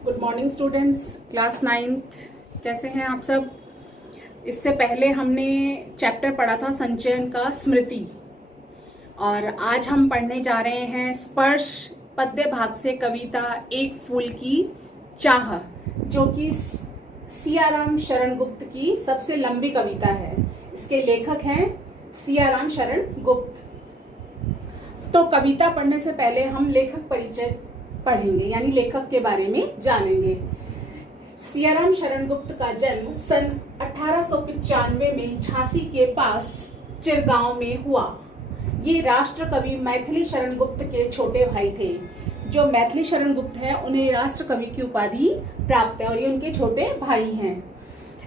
Good morning students, class 9th। कैसे हैं आप सब। इससे पहले हमने चैप्टर पढ़ा था संचयन का स्मृति, और आज हम पढ़ने जा रहे हैं स्पर्श पद्य भाग से कविता एक फूल की चाह, जो कि सियाराम शरण गुप्त की सबसे लंबी कविता है। इसके लेखक हैं सियाराम शरण गुप्त। तो कविता पढ़ने से पहले हम लेखक परिचय पढ़ेंगे, यानी लेखक के बारे में जानेंगे। सियाराम शरण गुप्त का जन्म सन 1895 में झांसी के पास चिरगांव में हुआ। ये राष्ट्र कवि मैथिली शरण गुप्त के छोटे भाई थे। जो मैथिली शरण गुप्त हैं उन्हें राष्ट्र कवि की उपाधि प्राप्त है, और ये उनके छोटे भाई हैं।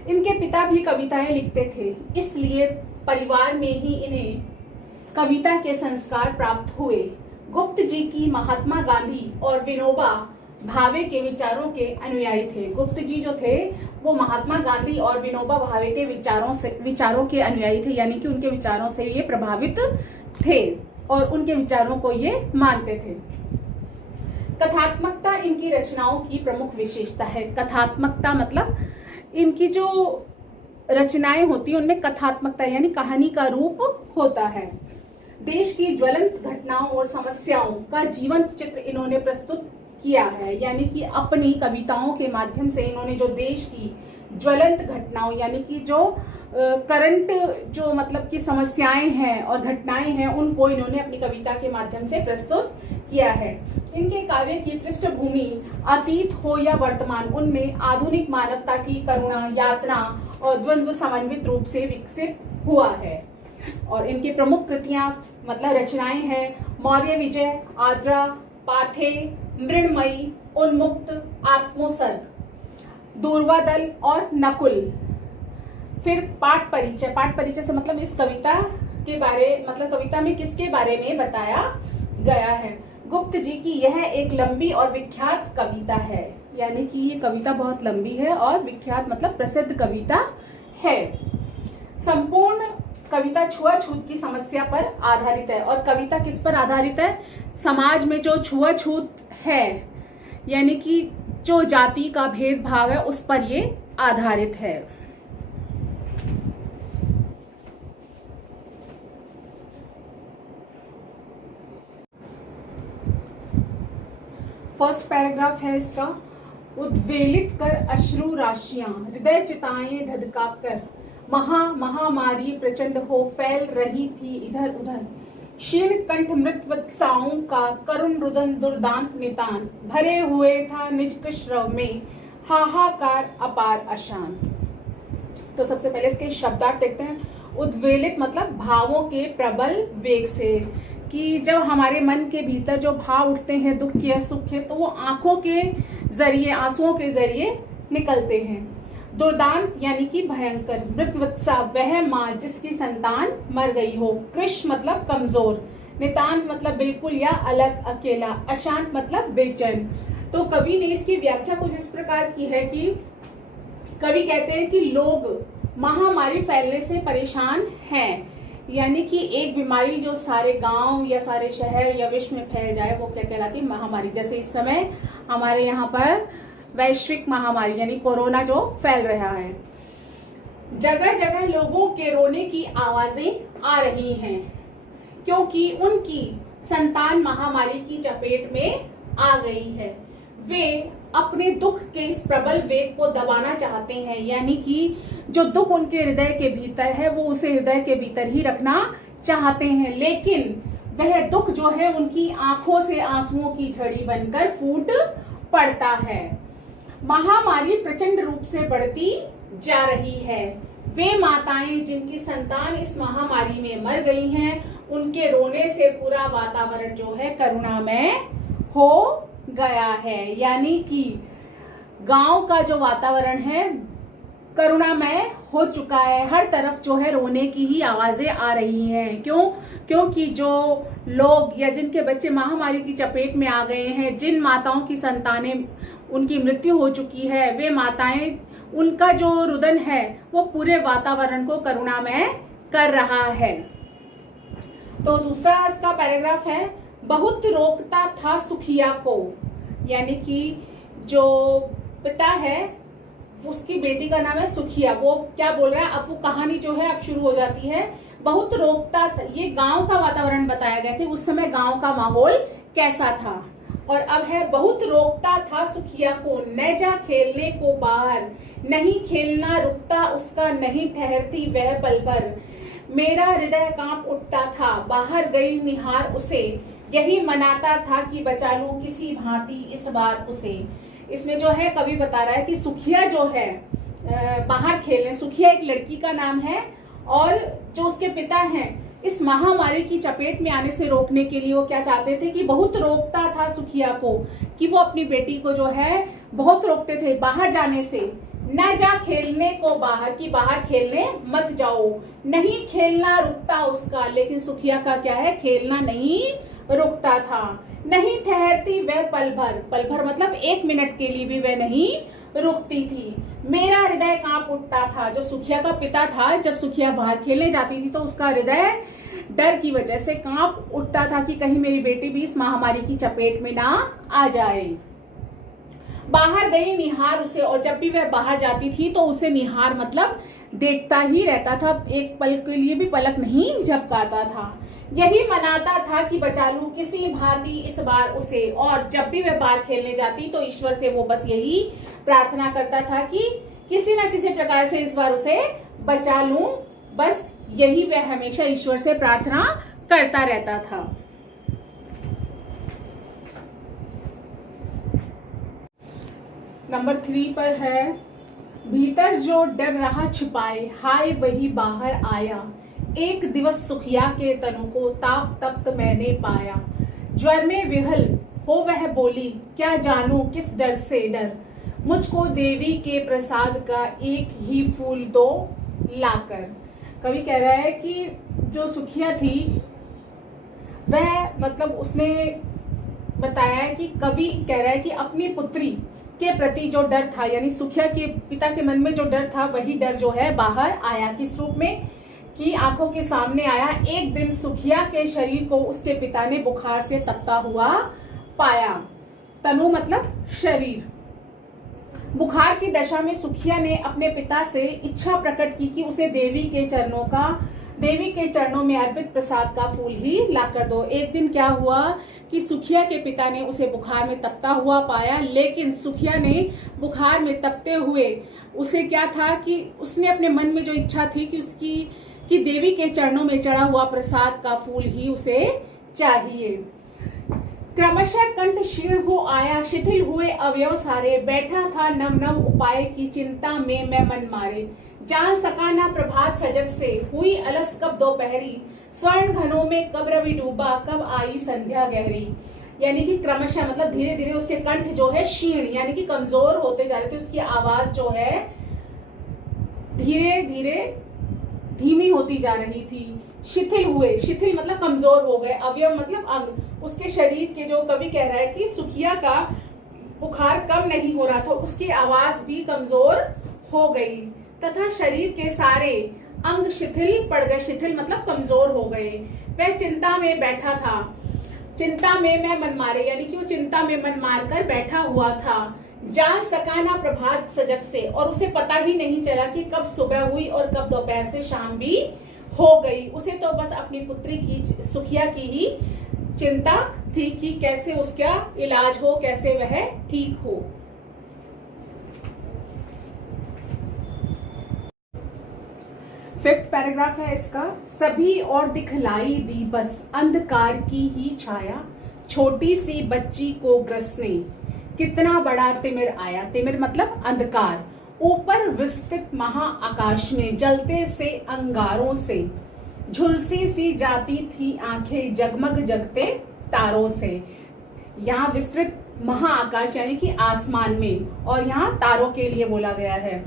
इनके पिता भी कविताएं लिखते थे, इसलिए परिवार में ही इन्हें कविता के संस्कार प्राप्त हुए। गुप्त जी की महात्मा गांधी और विनोबा भावे के विचारों के अनुयायी थे। गुप्त जी जो थे वो महात्मा गांधी और विनोबा भावे के विचारों के अनुयायी थे, यानी कि उनके विचारों से ये प्रभावित थे और उनके विचारों को ये मानते थे। कथात्मकता इनकी रचनाओं की प्रमुख विशेषता है। कथात्मकता मतलब इनकी जो रचनाएं होती हैं उनमें कथात्मकता यानी कहानी का रूप होता है। देश की ज्वलंत घटनाओं और समस्याओं का जीवंत चित्र इन्होंने प्रस्तुत किया है, यानी कि अपनी कविताओं के माध्यम से इन्होंने जो देश की ज्वलंत घटनाओं यानी कि जो करंट जो मतलब की समस्याएं हैं और घटनाएं हैं उनको इन्होंने अपनी कविता के माध्यम से प्रस्तुत किया है। इनके काव्य की पृष्ठभूमि अतीत हो या वर्तमान, उनमें आधुनिक मानवता की करुणा, यातना और द्वंद्व समन्वित रूप से विकसित हुआ है। और इनकी प्रमुख कृतियां मतलब रचनाएं हैं मौर्य विजय, आद्रा, पाथे, मृण्मयी, उन्मुक्त, आत्मोसर्ग, दूर्वादल और नकुल। फिर पाठ परिचय। पाठ परिचय से मतलब इस कविता के बारे मतलब कविता में किसके बारे में बताया गया है। गुप्त जी की यह एक लंबी और विख्यात कविता है, यानी कि ये कविता बहुत लंबी है और विख्यात मतलब प्रसिद्ध कविता है। संपूर्ण कविता छुआछूत की समस्या पर आधारित है। और कविता किस पर आधारित है? समाज में जो छुआछूत है, यानी कि जो जाति का भेदभाव है उस पर ये आधारित है। फर्स्ट पैराग्राफ है इसका। उद्वेलित कर अश्रु राशियां, हृदय चिताएं धधका कर, महामारी प्रचंड हो फैल रही थी इधर उधर। क्षीण कंठ मृत वत्साओं का करुण रुदन दुर्दांत नितान, भरे हुए था निज कृश्रव में हाहाकार अपार अशांत। तो सबसे पहले इसके शब्दार्थ देखते हैं। उद्वेलित मतलब भावों के प्रबल वेग से, कि जब हमारे मन के भीतर जो भाव उठते हैं दुख के, सुख के, तो वो आंखों के जरिए, आंसुओं के जरिए निकलते हैं। दुर्दांत यानी कि भयंकर। मृतवत्सा वह माँ जिसकी संतान मर गई हो। कृश मतलब कमजोर। नितांत मतलब बिल्कुल या अलग, अकेला। अशांत मतलब बेचैन। तो कवि ने इसकी व्याख्या कुछ इस प्रकार की है कि कवि कहते हैं कि लोग महामारी फैलने से परेशान हैं, यानी कि एक बीमारी जो सारे गांव या सारे शहर या विश्व में फैल जाए वो क्या कहलाती है? महामारी। जैसे इस समय हमारे यहाँ पर वैश्विक महामारी यानी कोरोना जो फैल रहा है। जगह जगह लोगों के रोने की आवाजें आ रही हैं, क्योंकि उनकी संतान महामारी की चपेट में आ गई है। वे अपने दुख के इस प्रबल वेग को दबाना चाहते हैं, यानी कि जो दुख उनके हृदय के भीतर है वो उसे हृदय के भीतर ही रखना चाहते हैं, लेकिन वह दुख जो है उनकी आंखों से आंसुओं की झड़ी बनकर फूट पड़ता है। महामारी प्रचंड रूप से बढ़ती जा रही है। वे माताएं जिनकी संतान इस महामारी में मर गई हैं, उनके रोने से पूरा वातावरण जो है करुणामय हो गया है, यानी कि गांव का जो वातावरण है करुणामय हो चुका है। हर तरफ जो है रोने की ही आवाजें आ रही हैं। क्यों? क्योंकि जो लोग या जिनके बच्चे महामारी की चपेट में आ गए हैं, जिन माताओं की संतानें उनकी मृत्यु हो चुकी है, वे माताएं, उनका जो रुदन है वो पूरे वातावरण को करुणामय कर रहा है। तो दूसरा इसका पैराग्राफ है। बहुत रोकता था सुखिया को, यानी कि जो पिता है उसकी बेटी का नाम है सुखिया। वो क्या बोल रहा है, अब वो कहानी जो है अब शुरू हो जाती है। बहुत रोकता था, ये गांव का वातावरण बताया गया था, उस समय गांव का माहौल कैसा था। और अब है, बहुत रोकता था सुखिया को, न जा खेलने को बाहर, नहीं खेलना रुकता उसका, नहीं ठहरती वह पल भर। मेरा हृदय कांप उठता था, बाहर गई निहार उसे, यही मनाता था कि बचा लूं किसी भांति इस बार उसे। इसमें जो है कवि बता रहा है कि सुखिया जो है बाहर खेलने, सुखिया एक लड़की का नाम है, और जो उसके पिता हैं इस महामारी की चपेट में आने से रोकने के लिए वो क्या चाहते थे कि बहुत रोकता था सुखिया को, कि वो अपनी बेटी को जो है बहुत रोकते थे बाहर जाने से। न जा खेलने को बाहर, की बाहर खेलने मत जाओ, नहीं खेलना रुकता उसका, लेकिन सुखिया का क्या है, खेलना नहीं रुकता था। नहीं ठहरती वह पल भर, पल भर मतलब 1 मिनट के लिए भी वह नहीं रुकती थी। मेरा हृदय कांप उठता था, जो सुखिया का पिता था, जब सुखिया बाहर खेलने जाती थी तो उसका हृदय डर की वजह से कांप उठता था कि कहीं मेरी बेटी भी इस महामारी की चपेट में ना आ जाए। बाहर गई निहार उसे, और जब भी वह बाहर जाती थी तो उसे निहार मतलब देखता ही रहता था, एक पल के लिए भी पलक नहीं झपकाता था। यही मनाता था कि बचा लूं किसी भांति इस बार उसे, और जब भी वह बाहर खेलने जाती तो ईश्वर से वो बस यही प्रार्थना करता था कि किसी न किसी प्रकार से इस बार उसे बचा लूं, बस यही वह हमेशा ईश्वर से प्रार्थना करता रहता था। नंबर 3 पर है, भीतर जो डर रहा छिपाए, हाय वही बाहर आया, एक दिवस सुखिया के तनु को ताप तप्त मैंने पाया। ज्वर में विहल हो वह बोली, क्या जानू किस डर से डर, मुझको देवी के प्रसाद का एक ही फूल दो लाकर। कवि कह रहा है कि जो सुखिया थी वह मतलब उसने बताया है कि कवि कह रहा है कि अपनी पुत्री के प्रति जो डर था, यानी सुखिया के पिता के मन में जो डर था वही डर जो है बाहर आया, किस रूप में, की आंखों के सामने आया। एक दिन सुखिया के शरीर को उसके पिता ने बुखार से तपता हुआ पाया। तनु मतलब शरीर। बुखार की दशा में सुखिया ने अपने पिता से इच्छा प्रकट की कि उसे देवी के चरणों में अर्पित प्रसाद का फूल ही ला कर दो। एक दिन क्या हुआ कि सुखिया के पिता ने उसे बुखार में तपता हुआ पाया, लेकिन सुखिया ने बुखार में तपते हुए उसे क्या था कि उसने अपने मन में जो इच्छा थी कि देवी के चरणों में चढ़ा हुआ प्रसाद का फूल ही उसे चाहिए। क्रमशः कंठ क्षीण हो आया, शिथिल हुए अवयव सारे, बैठा था नव नव उपाय की चिंता में मैं मन मारे। जान सका ना प्रभात सजग से, हुई अलस कब दोपहरी, स्वर्ण घनों में कब रवि डूबा, कब आई संध्या गहरी। यानी कि क्रमशः मतलब धीरे धीरे उसके कंठ जो है क्षीण यानी कि कमजोर होते जा रहे थे, उसकी आवाज जो है धीरे धीरे धीमी होती जा रही थी। शिथिल हुए, शिथिल मतलब कमजोर हो गए, अवयव मतलब अंग, उसके शरीर के, जो कवि कह रहा है कि सुखिया का बुखार कम नहीं हो रहा था, उसकी आवाज भी कमजोर हो गई, तथा शरीर के सारे अंग शिथिल पड़ गए, शिथिल मतलब कमजोर हो गए। वह चिंता में बैठा था, चिंता में मैं मन मारे, यानी कि वो चिंता में मन मार कर बैठा हुआ था। जान सका ना प्रभात सजग से, और उसे पता ही नहीं चला कि कब सुबह हुई और कब दोपहर से शाम भी हो गई। उसे तो बस अपनी पुत्री की, सुखिया की ही चिंता थी कि कैसे उसका इलाज हो, कैसे वह ठीक हो। फिफ्थ पैराग्राफ है इसका, सभी और दिखलाई दी बस अंधकार की ही छाया, छोटी सी बच्ची को ग्रसने कितना बड़ा तिमिर आया। तिमिर मतलब अंधकार। ऊपर विस्तृत महाआकाश में जलते से अंगारों से झुलसी सी जाती थी आंखें जगमग जगते तारों से। यहाँ विस्तृत महाआकाश यानी कि आसमान में, और यहाँ तारों के लिए बोला गया है।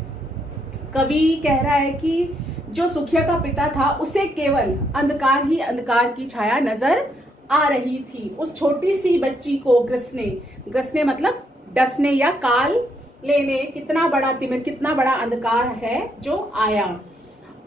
कवि कह रहा है कि जो सुखिया का पिता था उसे केवल अंधकार ही अंधकार की छाया नजर आ रही थी। उस छोटी सी बच्ची को ग्रसने, ग्रसने मतलब डसने या काल लेने, कितना बड़ा तिमिर, कितना बड़ा अंधकार है जो आया।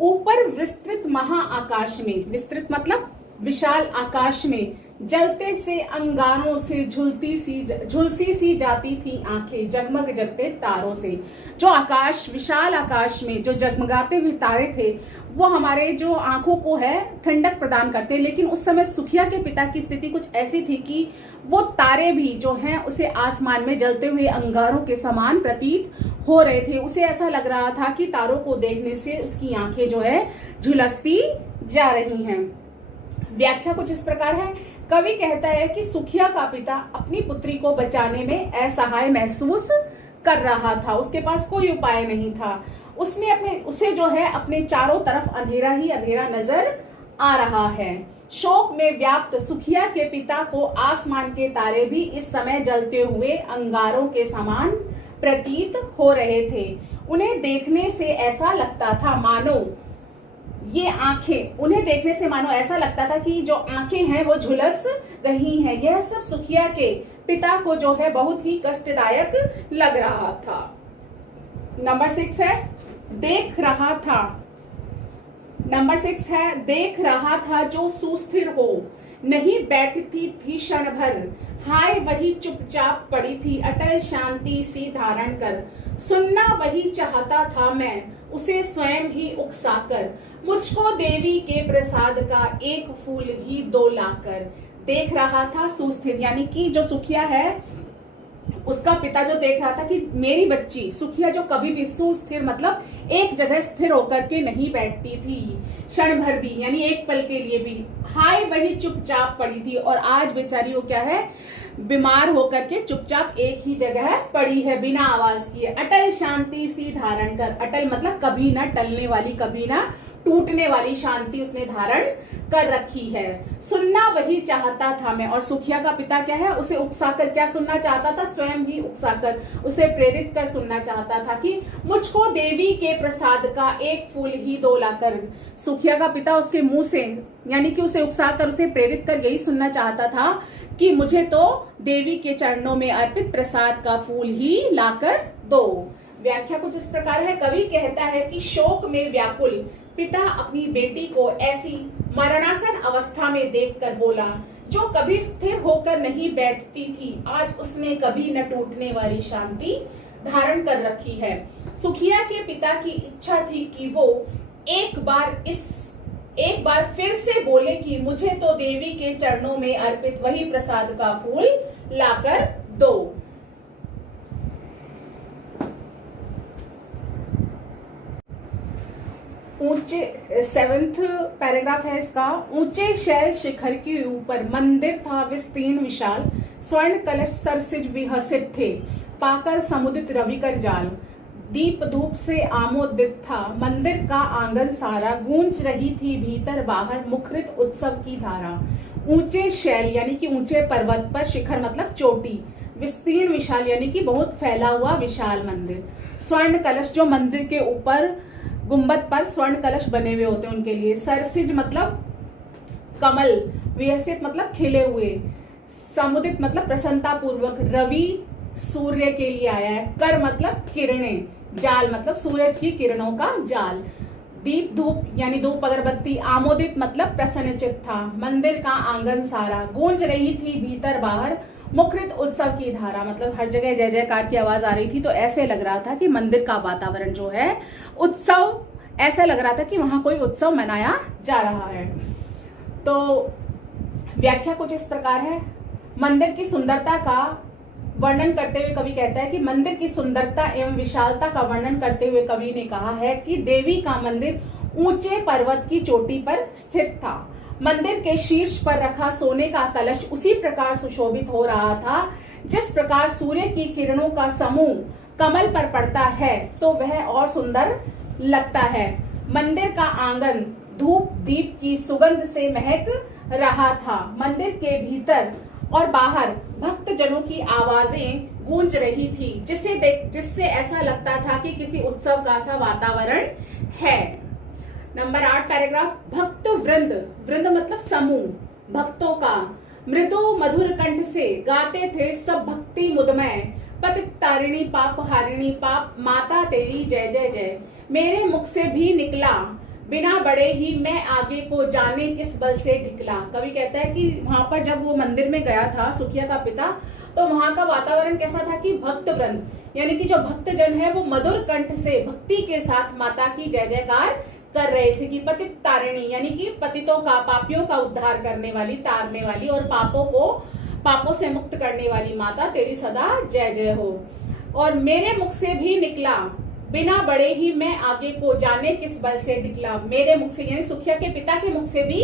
ऊपर विस्तृत महाआकाश में, विस्तृत मतलब विशाल आकाश में जलते से अंगारों से झुलसी सी जाती थी आंखें जगमग जगते तारों से। जो आकाश, विशाल आकाश में जो जगमगाते हुए तारे थे वो हमारे जो आंखों को है ठंडक प्रदान करते, लेकिन उस समय सुखिया के पिता की स्थिति कुछ ऐसी थी कि वो तारे भी जो हैं उसे आसमान में जलते हुए अंगारों के समान प्रतीत हो रहे थे। उसे ऐसा लग रहा था कि तारों को देखने से उसकी आंखें जो है झुलसती जा रही हैं। व्याख्या कुछ इस प्रकार है। कवि कहता है कि सुखिया का पिता अपनी पुत्री को बचाने में असहाय महसूस कर रहा था, उसके पास कोई उपाय नहीं था। उसे जो है अपने चारों तरफ अंधेरा ही अंधेरा नजर आ रहा है। शोक में व्याप्त सुखिया के पिता को आसमान के तारे भी इस समय जलते हुए अंगारों के समान प्रतीत हो रहे थे। उन्हें देखने से ऐसा लगता था मानो ऐसा लगता था कि जो आंखें हैं वो झुलस रही हैं। यह सब सुखिया के पिता को जो है बहुत ही कष्टदायक लग रहा था। नंबर 6 है देख रहा था जो सुस्थिर हो, नहीं बैठती थी क्षण भर, हाय वही चुपचाप पड़ी थी अटल शांति सी धारण कर, सुनना वही चाहता था मैं उसे स्वयं ही उकसाकर, मुझको देवी के प्रसाद का एक फूल ही दो लाकर। देख रहा था सुस्थिर, यानी कि जो सुखिया है उसका पिता जो देख रहा था कि मेरी बच्ची सुखिया जो कभी भी सुस्थिर मतलब एक जगह स्थिर होकर के नहीं बैठती थी क्षण भर भी, यानी एक पल के लिए भी, हाय वही चुपचाप पड़ी थी, और आज बेचारी वो क्या है बीमार होकर के चुपचाप एक ही जगह पड़ी है बिना आवाज किए। अटल शांति सी धारण कर, अटल मतलब कभी ना टलने वाली, कभी ना टूटने वाली शांति उसने धारण कर रखी है। सुनना वही चाहता था मैं, और सुखिया का पिता क्या है उसे उकसाकर क्या सुनना चाहता था, स्वयं ही उकसाकर उसे प्रेरित कर सुनना चाहता था कि मुझको देवी के प्रसाद का एक फूल ही दो लाकर। सुखिया का पिता उसके मुंह से यानी कि उसे उकसाकर उसे प्रेरित कर यही सुनना चाहता था कि मुझे तो देवी के चरणों में अर्पित प्रसाद का फूल ही लाकर दो। व्याख्या कुछ इस प्रकार है। कवि कहता है कि शोक में व्याकुल पिता अपनी बेटी को ऐसी मरणासन अवस्था में देखकर बोला, जो कभी स्थिर होकर नहीं बैठती थी आज उसने कभी न टूटने वाली शांति धारण कर रखी है। सुखिया के पिता की इच्छा थी कि वो एक बार फिर से बोले कि मुझे तो देवी के चरणों में अर्पित वही प्रसाद का फूल लाकर दो। ऊंचे 7th पैराग्राफ है इसका। ऊंचे शैल शिखर के ऊपर मंदिर था विस्तीर्ण विशाल, स्वर्ण कलश सरसिज विहसित थे, पाकर समुदित रविकर जाल, दीप धूप से आमोदित था मंदिर का आंगन सारा, गूंज रही थी भीतर बाहर मुखरित उत्सव की धारा। ऊंचे शैल यानी कि ऊंचे पर्वत पर, शिखर मतलब चोटी, विस्तीर्ण विशाल यानी कि बहुत फैला हुआ विशाल मंदिर, स्वर्ण कलश जो मंदिर के ऊपर गुंबद पर स्वर्ण कलश बने हुए होते हैं उनके लिए, सरसिज मतलब कमल, विहसित मतलब खिले हुए, समुदित मतलब प्रसन्नता पूर्वक, रवि सूर्य के लिए आया है, कर मतलब किरणें, जाल मतलब सूरज की किरणों का जाल, दीप धूप यानी धूप अगरबत्ती, आमोदित मतलब प्रसन्नचित्त था, मंदिर का आंगन सारा, गूंज रही थी भीतर बाहर मुखरित उत्सव की धारा मतलब हर जगह जय जयकार की आवाज आ रही थी। तो ऐसे लग रहा था कि मंदिर का वातावरण जो है उत्सव, ऐसा लग रहा था कि वहां कोई उत्सव मनाया जा रहा है। तो व्याख्या कुछ इस प्रकार है। मंदिर की सुंदरता का वर्णन करते हुए कवि कहता है कि मंदिर की सुंदरता एवं विशालता का वर्णन करते हुए कवि ने कहा है कि देवी का मंदिर ऊंचे पर्वत की चोटी पर स्थित था, मंदिर के शीर्ष पर रखा सोने का कलश उसी प्रकार सुशोभित हो रहा था जिस प्रकार सूर्य की किरणों का समूह कमल पर पड़ता है तो वह और सुंदर लगता है। मंदिर का आंगन धूप दीप की सुगंध से महक रहा था, मंदिर के भीतर और बाहर भक्त जनों की आवाजें गूंज रही थी जिससे ऐसा लगता था कि किसी उत्सव का सा वातावरण है। Number 8 paragraph. भक्त वृंद, वृंद मतलब समूह, भक्तों का मृदु मधुर कंठ से गाते थे सब भक्ति मुदमय, पतित तारिणी पाप हारिणी पाप माता तेरी जय जय जय। मेरे मुख से भी निकला बिना बड़े ही मैं आगे को जाने किस बल से ढिकला। कवि कहता है कि वहां पर जब वो मंदिर में गया था सुखिया का पिता, तो वहां का वातावरण कैसा था कि भक्त वृंद यानी कि जो भक्त जन है वो मधुर कंठ से भक्ति के साथ माता की जय जयकार कर रहे थे कि पतित तारिणी यानी कि पतितों का, पापियों का उद्धार करने वाली, तारने वाली और पापों से मुक्त करने वाली माता तेरी सदा जय जय हो। और मेरे मुख से भी निकला बिना बड़े ही मैं आगे को जाने किस बल से ढिकला। मेरे मुख से यानी सुखिया के पिता के मुख से भी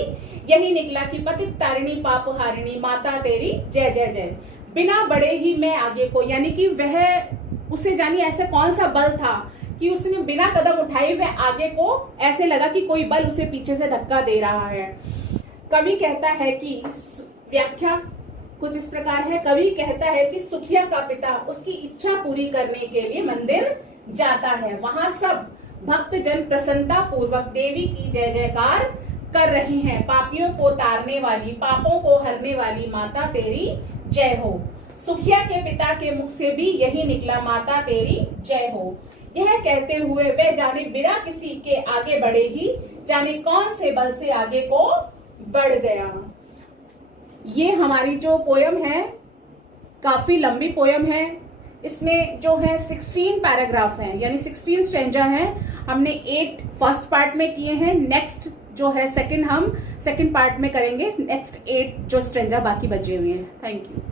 यही निकला कि पतित तारिणी पाप हारिणी माता तेरी जय जय जय। बिना बड़े ही मैं आगे को यानी कि वह उसे जानी ऐसे कौन सा बल था कि उसने बिना कदम उठाए वह आगे को ऐसे लगा कि कोई बल उसे पीछे से धक्का दे रहा है। कवि कहता है कि व्याख्या कुछ इस प्रकार है। कवि कहता है कि सुखिया का पिता उसकी इच्छा पूरी करने के लिए मंदिर जाता है। वहां सब भक्त जन प्रसन्नता पूर्वक देवी की जय जयकार कर रहे हैं। पापियों को तारने वाली, पापों को हरने वाली माता तेरी जय हो। सुखिया के पिता के मुख से भी यही निकला, माता तेरी जय हो। यह कहते हुए वे जाने बिना किसी के आगे बढ़े ही जाने कौन से बल से आगे को बढ़ गया। ये हमारी जो पोयम है काफी लंबी पोयम है। इसमें जो है 16 पैराग्राफ हैं यानी 16 स्ट्रेंजा हैं। हमने 8 फर्स्ट पार्ट में किए हैं। नेक्स्ट जो है सेकंड पार्ट में करेंगे। नेक्स्ट 8 जो स्ट्रेंजा बाकी बचे हुए हैं। Thank you.